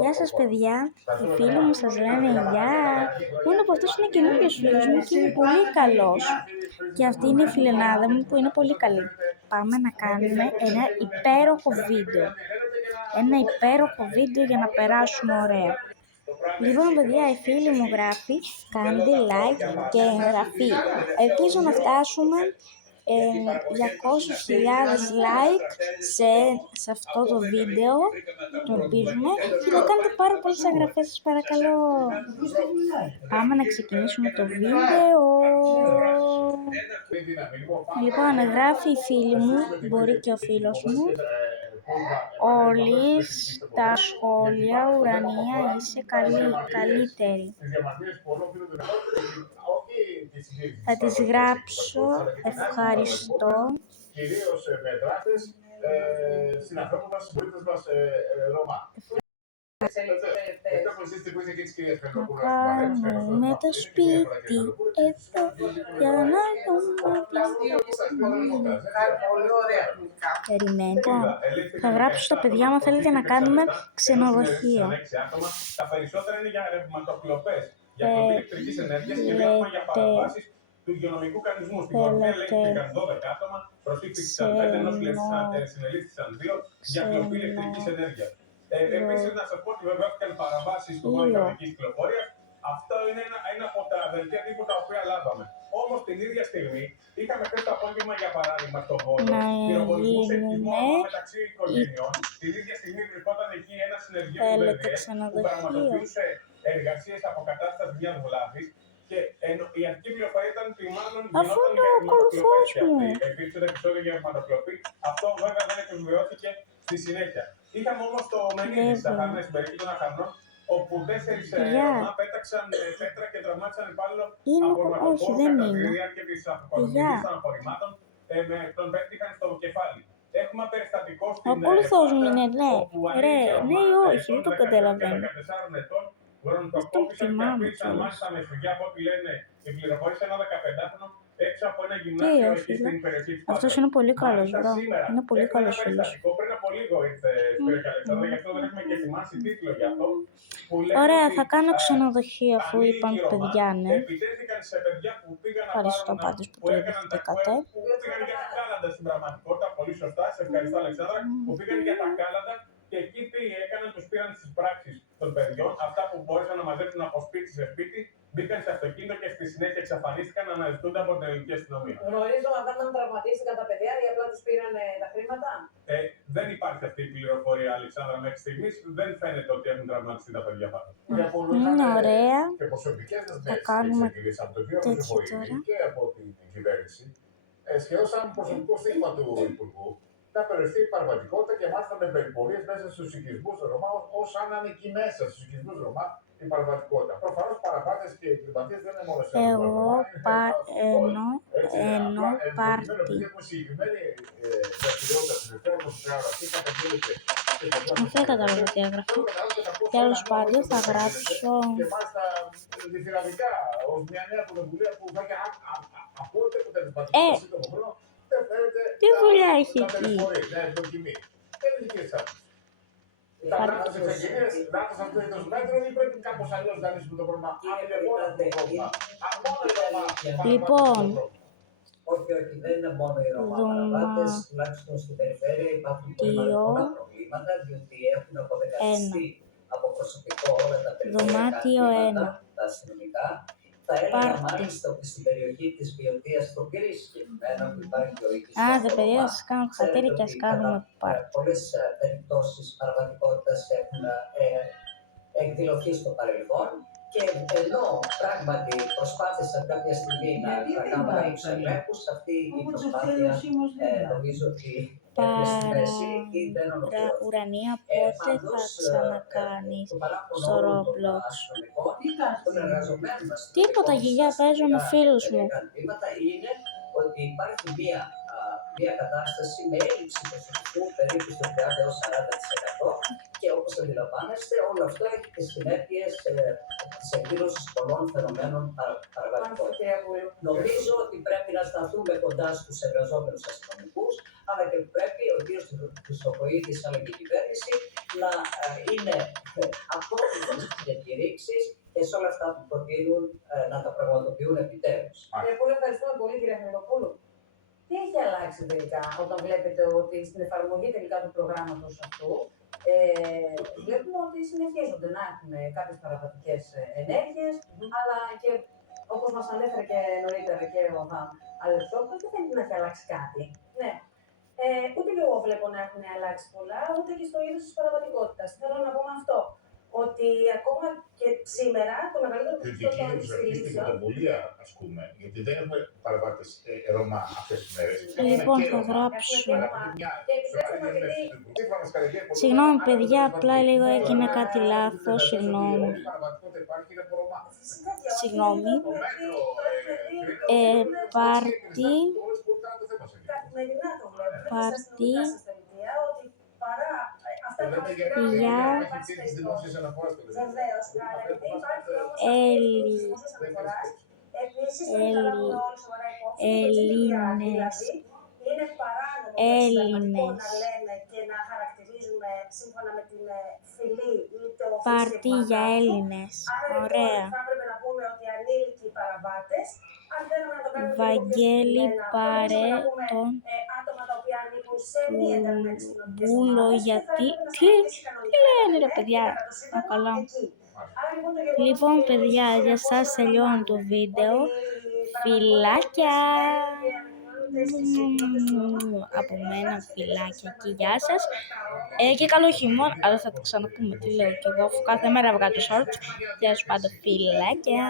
Γεια σας παιδιά, οι φίλοι μου σας λένε γεια. Μόνο που αυτός είναι καινούριος φίλος μου και είναι πολύ καλός. Και αυτή είναι η φιλενάδα μου που είναι πολύ καλή. Πάμε να κάνουμε ένα υπέροχο βίντεο. Ένα υπέροχο βίντεο για να περάσουμε ωραία. Λοιπόν παιδιά, η φίλη μου γράφει, κάντε like και εγγραφή. Ελπίζω να φτάσουμε 200.000 like σε αυτό το βίντεο, το ελπίζουμε, και να κάνετε πάρα πολλές εγγραφές, σας παρακαλώ. Πάμε να ξεκινήσουμε το βίντεο. Λοιπόν, γράφει η φίλη μου, μπορεί και ο φίλος μου, όλοι στα σχόλια, Ουρανία, είσαι καλύτερη. Θα τις γράψω, ευχαριστώ. Κυρίως με δράστες, συνανθρώπους μας, πολίτες μας, Ρωμά. Να κάνουμε το σπίτι εδώ για να δούμε. Περιμένετε. Θα γράψω στα παιδιά μου, θέλετε να κάνουμε ξενοδοχείο. Τα περισσότερα είναι για ρευματοκλοπές, για κλοπή ηλεκτρικής ενέργειας και διάφορα για παραβάσεις του υγειονομικού κανονισμού. Στην Κορδία ελέγχθηκαν 12 άτομα, προσήχθηκαν 5, ενώ συνελήφθησαν 2 για κλοπή ηλεκτρικής ενέργειας. Επίσης, να σας πω ότι βεβαιώθηκαν παραβάσεις του κώδικα οδικής κυκλοφορίας. Αυτό είναι ένα από τα δελτία τύπου τα οποία λάβαμε. Όμως την ίδια στιγμή είχαμε χθες το απόγευμα, για παράδειγμα, στο Βόλο, πυροβολισμούς σε οικισμό μεταξύ οικογενειών. Την ίδια στιγμή βρισκόταν εκεί ένα συνεργείο του ΔΕΔ που πραγματοποιούσε εργασίες αποκατάστασης μιας βλάβης. Και η αρχική πληροφορία ήταν ότι μάλλον γινόταν για ρευματοκλοπές και αυτή. Υπήρξε ένα επεισόδιο για ρευματοκλοπή. Αυτό βέβαια δεν επιβεβαιώθηκε στη συνέχεια. Είχαμε όμως το Μενίδη στα Χαρνές, στην περιοχή των Αχαρνών, όπου 4 Ρωμά πέταξαν πέτρα και τραυμάτισαν υπάλληλο από ορματοφόρο κατά τη διάρκεια της αποκορμητικής των απορριμμάτων, τον πέτυχαν στο κεφάλι. Έχουμε περιστατικό στην Ελλάδα, ναι ή όχι, δεν το καταλαβαίνω. 14 ετών, γονατοκόπησαν και αφήσαν μάλιστα με σφυγιά, από ό,τι λένε οι πληροφορίες, ένα 15χρονο έξω από ένα γυμνάσιο εκεί στην περιοχή της Πάτρας. Αυτός είναι πολύ καλός, μπρο. Είναι πολύ καλός φίλος. Πριν από λίγο ήρθε στην Αλεξάνδρα, γι' αυτό δεν έχουμε και ετοιμάσει τίτλο γι' αυτό. Ωραία, θα κάνω ξενοδοχείο αφού είπαν παιδιά, ναι. Επιτέθηκαν σε παιδιά που πήγαν να Ευχαριστώ πάντως που το δεχτήκατε. Που πήγαν για τα κάλαντα στην πραγματικότητα, πολύ σωστά, σε ευχαριστώ Αλεξάνδρα, που πήγαν για τα κάλαντα και εκεί τι έκαναν, τους πήραν στις πράξεις των παιδιών, αυτά που μπόρεσαν να μαζέψουν από σπίτι σε σπίτι, μπήκαν σε αυτοκίνητο και στη συνέχεια εξαφανίστηκαν να αναζητούνται από την ελληνική αστυνομία. Γνωρίζω αν τραυματίστηκαν τα παιδιά ή απλά τους πήραν τα χρήματα. Δεν υπάρχει αυτή η πληροφορία, Αλεξάνδρα, μέχρι στιγμής. Δεν φαίνεται ότι έχουν τραυματιστεί τα παιδιά πάνω. Είναι ωραία. Και προσωπικές θα κάνουμε από το Υπουργείο και από την κυβέρνηση, σχεδόν σαν προσωπικό στίγμα του Υπουργού, να περιοριστεί η πραγματικότητα και μάλιστα με περιπολίες μέσα στους οικισμούς Ρωμά, ως αν είναι εκεί μέσα στους οικισμούς Ρωμά η πραγματικότητα. Προφανώς παραβάτες και εγκληματίες δεν είναι μόνο σε αυτό. Εγώ εννοώ πάρτι. Δεν κατάλαβα τι έγραφε. Τέλος πάντων θα γράψω. Και μάλιστα διθυραμικά ως μια νέα πρωτοβουλία που θα έχει από ό,τι που τα επιπατήσει σύντομο χρόνο. Τι δουλειά έχει εκεί. Δεν είναι δική σας. Τα λάθος εξαγγελίες, λάθος αυτού του μέτρου ή πρέπει κάπως αλλιώς να λύσουμε το πρόβλημα. Αν είναι μόνο το πρόβλημα. Λοιπόν, όχι, δεν είναι μόνο οι Ρωμά παραβάτες, τουλάχιστον στην περιφέρεια υπάρχουν πολλά προβλήματα, διότι έχουν αποδεκατιστεί από προσωπικό όλα τα περιφέρεια, τα αστυνομικά. Θα έλεγα μάλιστα ότι στην περιοχή της Βιωτίας, στο Πύρι συγκεκριμένα, που υπάρχει ο οικισμός. τα παιδιά σας κάνουν χατήρι και ας κάνουμε πάρτι. Πολλές περιπτώσεις παραβατικότητας έχουν εκδηλωθεί στο παρελθόν και ενώ πράγματι προσπάθησαν κάποια στιγμή να κάνουν κάποιους ελέγχους, αυτή η προσπάθεια νομίζω ότι Ουρανία, πότε θα ξανακάνεις στο Roblox? Τίποτα, γιγιά, παίζω με φίλους μου. Είναι ότι υπάρχει μια κατάσταση με έλλειψη προσωπικού περίπου στο 30 έως 40% και όπως αντιλαμβάνεστε όλο αυτό έχει και συνέπειες της εκδήλωσης πολλών φαινομένων παραβατικότητας. Νομίζω ότι πρέπει να σταθούμε κοντά στους εργαζόμενους αστυνομικούς, αλλά και πρέπει ο κ. Χρυστοφοΐδης αλλά και η κυβέρνηση να είναι απόφυτος στις διακηρύξεις και σε όλα αυτά που προτείνουν να τα πραγματοποιούν επιτέλους. Πολύ ευχαριστούμε πολύ, κύριε Χρυστοπούλου. Τι έχει αλλάξει τελικά όταν βλέπετε ότι στην εφαρμογή τελικά του προγράμματος αυτού βλέπουμε ότι συνεχίζονται να έχουμε κάποιες παραβατικές ενέργειες, αλλά και όπως μας ανέφερε και νωρίτερα και ο Αλεξόπουλος, δεν φαίνεται να έχει αλλάξει κάτι. Ναι. Ούτε και εγώ βλέπω να έχουν αλλάξει πολλά, ούτε και στο είδος της παραβατικότητας. Θέλω να πω με αυτό, ότι ακόμα και σήμερα το μεγαλύτερο ποσοστό των στην πρωτοβουλία, ας πούμε, γιατί δεν έχουμε παραβάτες Ρωμά αυτές τις μέρες. Λοιπόν, θα γράψω. Συγγνώμη, παιδιά, απλά λίγο έγινε κάτι λάθος. Συγγνώμη. Συγγνώμη. Πάρτι. Για Έλληνες. Πάρτι για Έλληνες. Ωραία. Βαγγέλη, πάρε τον Βούλο γιατί... Τι λένε ρε παιδιά, καλά. Λοιπόν παιδιά, για σας τελειώνω το βίντεο. Φιλάκια! Από μένα φιλάκια και γεια σας. Και καλό χειμώνα, αλλά θα το ξαναπούμε, τι λέω και εγώ, αφού κάθε μέρα βγάζω shorts. Γεια σας πάντα, φιλάκια!